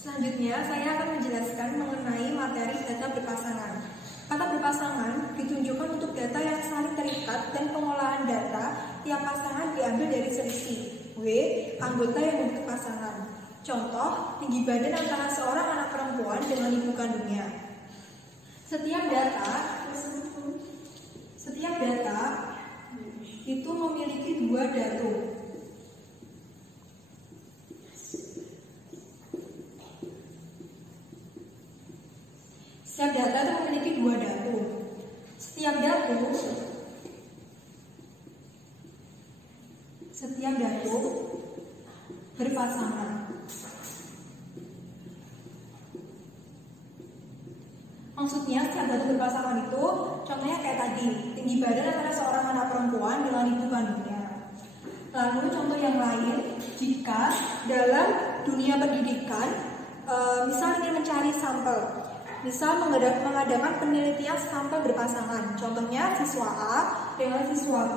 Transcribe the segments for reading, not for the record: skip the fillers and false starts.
Selanjutnya, saya akan menjelaskan mengenai materi data berpasangan. Kata berpasangan ditunjukkan untuk data yang saling terikat dan pengolahan data tiap pasangan diambil dari selisih W, anggota yang membentuk pasangan. Contoh, tinggi badan antara seorang anak perempuan dengan ibu kandungnya. Setiap data itu memiliki dua datu. Setiap data itu memiliki dua datu. Setiap datu berpasangan. Maksudnya setiap datu berpasangan itu contohnya kayak tadi, tinggi badan antara seorang anak perempuan dengan ibu kandungnya. Lalu contoh yang lain, jika dalam dunia pendidikan misal ingin mencari sampel, misal mengadakan penelitian sampel berpasangan. Contohnya siswa A dengan siswa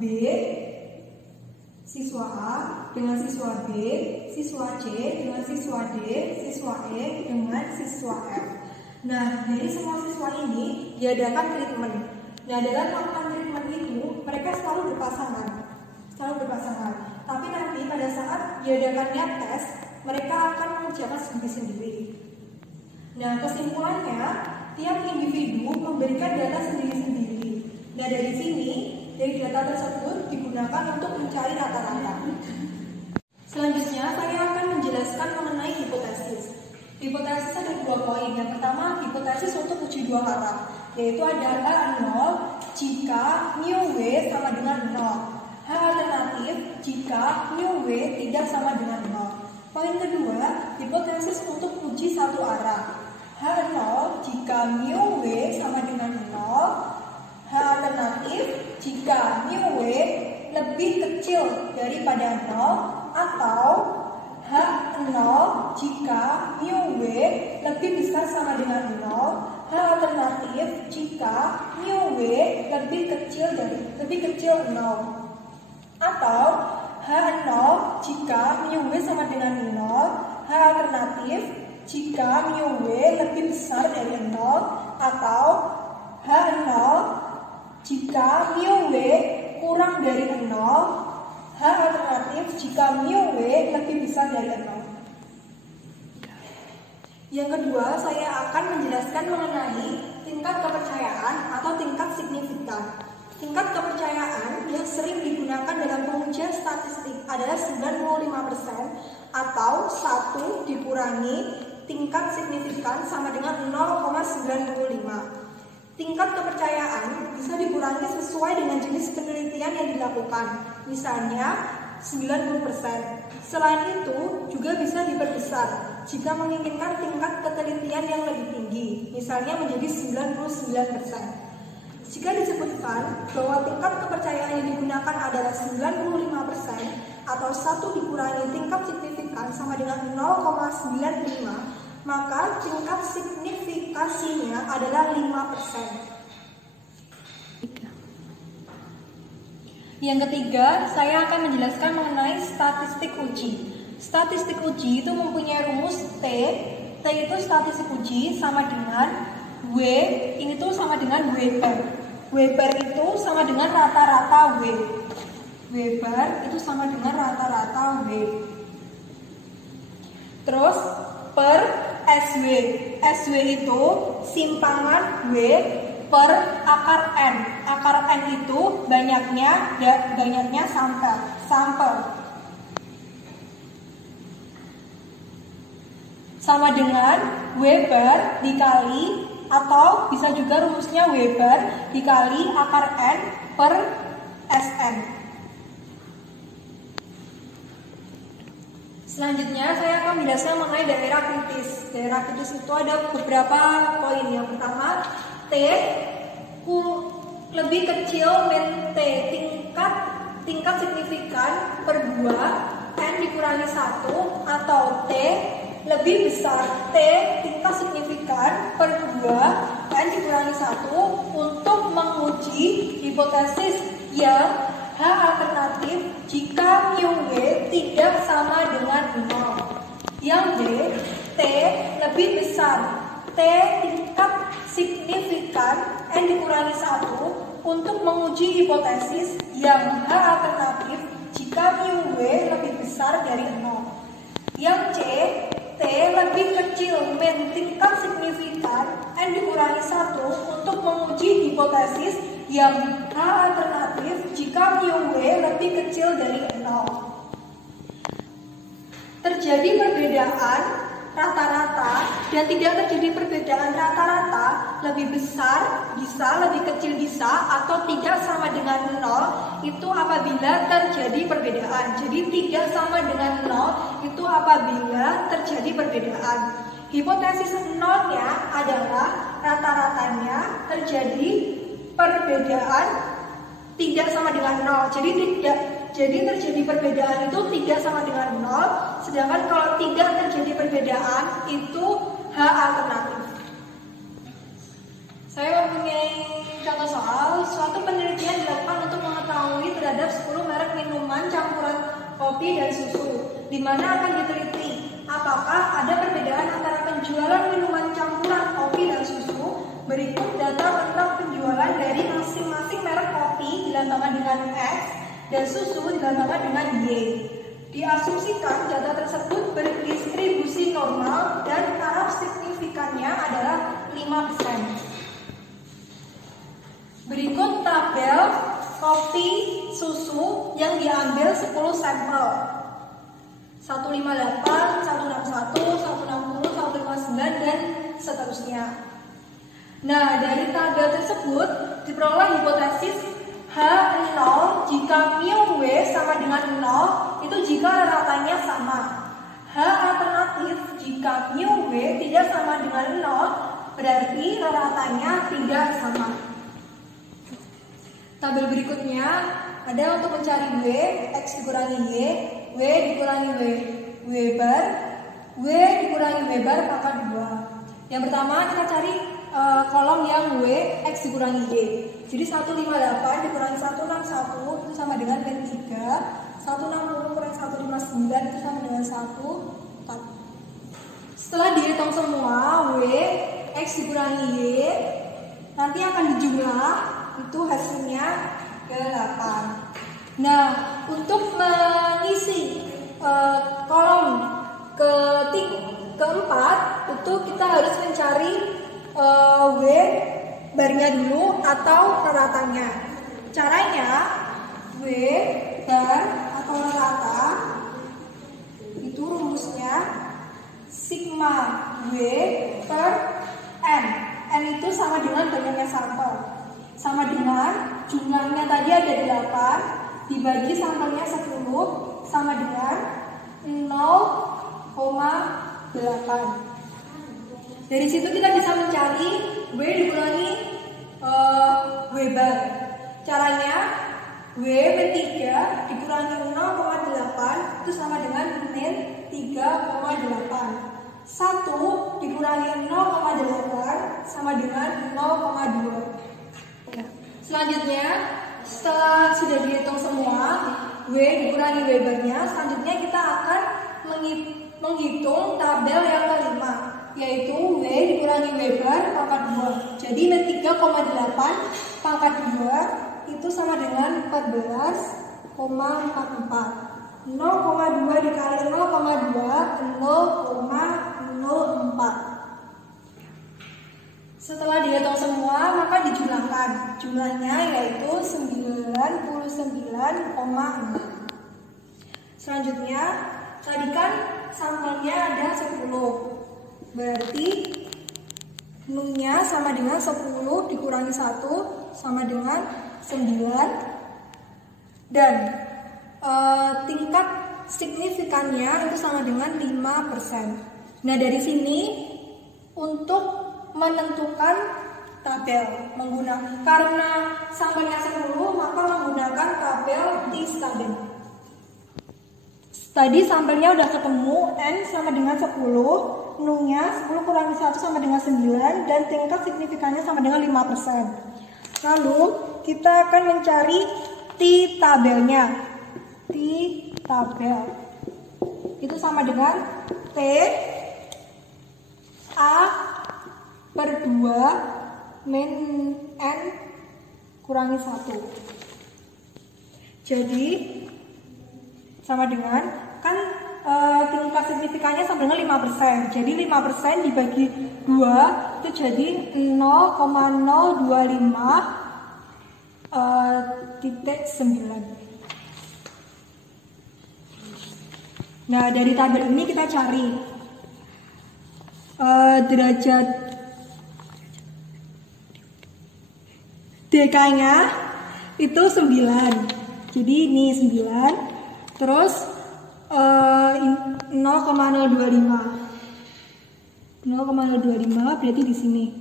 B, siswa A dengan siswa B, siswa C dengan siswa D, siswa E dengan siswa F. Nah, dari semua siswa ini diadakan treatment. Nah, dalam melakukan treatment itu mereka selalu berpasangan. Tapi nanti pada saat diadakannya tes, mereka akan mengerjakan sendiri-sendiri. Nah, kesimpulannya, tiap individu memberikan data sendiri-sendiri. Nah, dari sini, dari data tersebut digunakan untuk mencari rata-rata. Selanjutnya, saya akan menjelaskan mengenai hipotesis. Hipotesis ada dua poin. Yang pertama, hipotesis untuk uji dua arah, yaitu ada H0 jika μ W sama dengan 0. H alternatif jika μ W tidak sama dengan 0. Poin kedua, hipotesis untuk uji satu arah. H0 jika μ W sama dengan 0, H alternatif jika μ W lebih kecil daripada 0, atau H0 jika μ W lebih besar sama dengan 0, H alternatif jika μ W lebih kecil 0, atau H0 jika μ W sama dengan 0, H alternatif jika μ W lebih besar dari 0, atau H0 jika μ W kurang dari 0, H alternatif jika μ W lebih besar dari 0. Yang kedua, saya akan menjelaskan mengenai tingkat kepercayaan atau tingkat signifikan. Tingkat kepercayaan yang sering digunakan dalam pengujian statistik adalah 95% atau 1 dikurangi tingkat signifikan sama dengan 0,95. Tingkat kepercayaan bisa dikurangi sesuai dengan jenis penelitian yang dilakukan, misalnya 90%. Selain itu, juga bisa diperbesar jika menginginkan tingkat ketelitian yang lebih tinggi, misalnya menjadi 99%. Jika disebutkan bahwa tingkat kepercayaan yang digunakan adalah 95% atau 1 dikurangi tingkat signifikan sama dengan 0,95, maka tingkat signifikasinya adalah 5%. Yang ketiga, saya akan menjelaskan mengenai statistik uji. Statistik uji itu mempunyai rumus T. T itu statistik uji sama dengan W, ini tuh sama dengan Weber. Weber itu sama dengan rata-rata W. Weber itu sama dengan rata-rata W. Terus per SW. SW itu simpangan W per akar N. Akar N itu banyaknya sampel. Sama dengan Weber dikali, atau bisa juga rumusnya Weber dikali akar N per Sn. Selanjutnya saya akan menjelaskan mengenai daerah kritis. Daerah kritis itu ada beberapa poin. Yang pertama, T lebih kecil min T, tingkat signifikan per 2, N dikurangi 1, atau T lebih besar T tingkat signifikan per 2, N dikurangi 1 untuk menguji hipotesis yang H alternatif jika μ W tidak sama dengan 0. Yang D, T lebih besar. T tingkat signifikan N dikurangi 1 untuk menguji hipotesis yang H alternatif jika mu W lebih besar dari 0. Yang C, T lebih kecil min tingkat signifikan N dikurangi 1 untuk menguji hipotesis yang H alternatif jika mu W lebih kecil dari 0. Terjadi perbedaan rata-rata dan tidak terjadi perbedaan rata-rata lebih besar bisa, lebih kecil bisa, atau tidak sama dengan 0 itu apabila terjadi perbedaan. Jadi tidak sama dengan 0 itu apabila terjadi perbedaan. Hipotesis 0-nya adalah rata-ratanya terjadi perbedaan tidak sama dengan 0. Jadi terjadi perbedaan itu tidak sama dengan 0, sedangkan kalau tidak terjadi perbedaan itu H alternatif. Saya mempunyai contoh soal. Suatu penelitian dilakukan untuk mengetahui terhadap 10 merek minuman campuran kopi dan susu, di mana akan diteliti apakah ada perbedaan antara penjualan minuman campuran kopi dan susu. Berikut data tentang penjualan dari masing-masing merek kopi dilambangkan dengan X dan susu dilambangkan dengan Y. Diasumsikan data tersebut berdistribusi normal dan taraf signifikannya adalah 5%. Berikut tabel kopi susu yang diambil 10 sampel. 158, 161, 160, 159 dan seterusnya. Nah, dari tabel tersebut diperoleh hipotesis H0 jika mu W sama dengan 0 itu jika rata-ratanya sama. H alternatif jika mu W tidak sama dengan 0 berarti rata-ratanya tidak sama. Tabel berikutnya ada untuk mencari W, X dikurangi Y, W dikurangi W bar, W dikurangi W bar pangkat 2. Yang pertama kita cari kolom yang W, X dikurangi Y. Jadi 158 dikurangi 161 itu sama dengan min 3. 160 kurang 159 itu sama dengan 1, 4. Setelah dihitung semua, W, X dikurangi Y, nanti akan dijumlah, itu hasilnya 8. Nah, untuk mengisi kolom keempat, itu kita harus mencari W barnya dulu atau rata-ratanya. Caranya W bar atau rata itu rumusnya sigma W per N. N itu sama dengan banyaknya sampel, sama dengan jumlahnya tadi ada 8 dibagi sampelnya 10 sama dengan 0,8. Dari situ kita bisa mencari W dikurangi W bar. Caranya W min 3 dikurangi 0,8 itu sama dengan min 3,8. 1 dikurangi 0,8 sama dengan 0,2. Selanjutnya, setelah sudah dihitung semua W dikurangi W barnya, selanjutnya kita akan menghitung tabel yang kelima, yaitu W dikurangi W bar pangkat 2. Jadi min 3,8 pangkat 2 itu sama dengan 14,44. 0,2 dikali 0,2 0,04. Setelah dihitung semua maka dijumlahkan. Jumlahnya yaitu 99,6. Selanjutnya, tadi kan sampelnya ada 10. Berarti nu-nya sama dengan 10 dikurangi 1 sama dengan 9. Dan tingkat signifikannya itu sama dengan 5%. Nah, dari sini untuk menentukan tabel menggunakan, karena sampelnya 10 maka menggunakan tabel T-Staben. Tadi sampelnya udah ketemu, N sama dengan 10, nu-nya 10 kurangi 1 sama dengan 9, dan tingkat signifikannya sama dengan 5%. Lalu kita akan mencari T-tabelnya. T-tabel itu sama dengan T 2 min N kurangi 1. Jadi sama dengan, kan tingkat signifikannya sama dengan 5%. Jadi 5% dibagi 2 itu jadi 0,025,9. Nah, dari tabel ini kita cari derajat DK-nya itu 9. Jadi ini 9, terus 0,025 berarti di sini.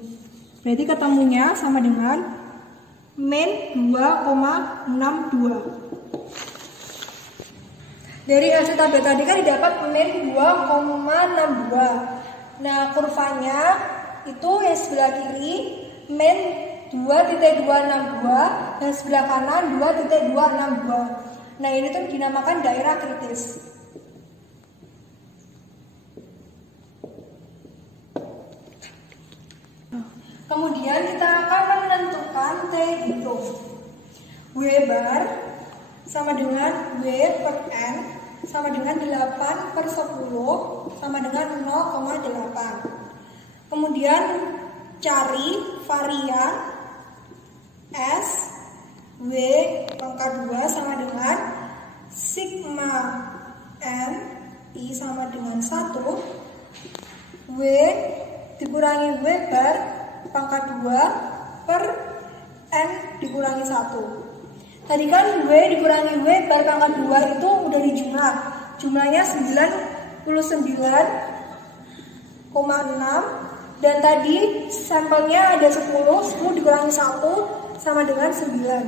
Berarti ketemunya sama dengan min 2,62. Dari hasil tabel tadi kan didapat min 2,62. Nah, kurvanya itu yang sebelah kiri min 2,262 dan sebelah kanan 2,262. Nah, ini tuh dinamakan daerah kritis. Kemudian kita akan menentukan T hitung. W bar sama dengan W per N sama dengan 8 per 10 sama dengan 0,8. Kemudian cari varian S W pangkat 2 sama dengan sigma N I sama dengan 1 W dikurangi W bar pangkat 2 per N dikurangi 1. Tadi kan W dikurangi W bar pangkat 2 itu udah dijumlah. Jumlahnya 99,6 dan tadi sampelnya ada 10 dikurangi 1 sama dengan 9.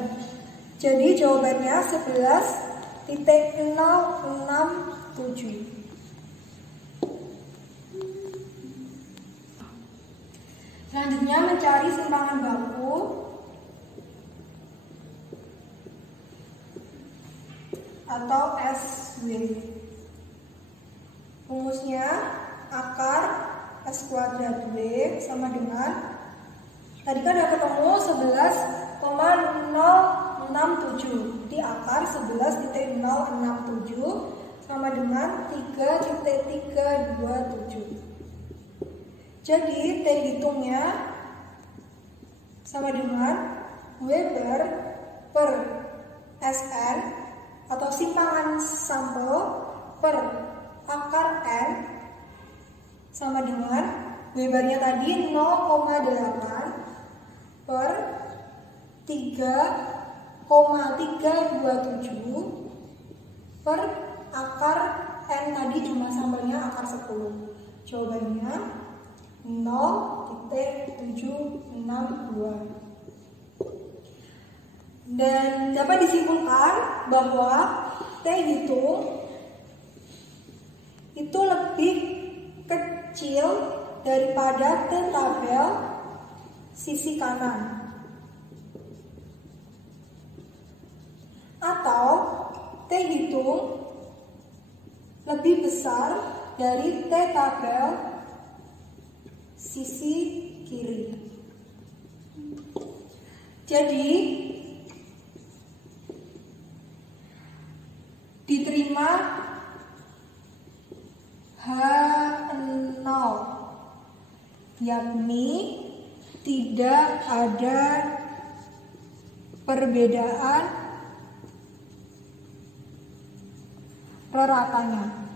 Jadi jawabannya 11,067. Selanjutnya mencari simpangan baku atau SW. Rumusnya akar S kuadrat W sama dengan, tadi kan udah ketemu 11,067. Di akar 11,067 sama dengan 3,327. Jadi T hitungnya sama dengan W bar per SN atau simpangan sampel per akar N sama dengan W barnya tadi 0,8 per 3,327 per akar N tadi jumlah sampelnya akar 10. Jawabannya 0,762. Dan dapat disimpulkan bahwa T hitung itu lebih kecil daripada T tabel sisi kanan, atau T hitung lebih besar dari T tabel sisi kiri. Jadi diterima H0, yakni tidak ada perbedaan ratanya.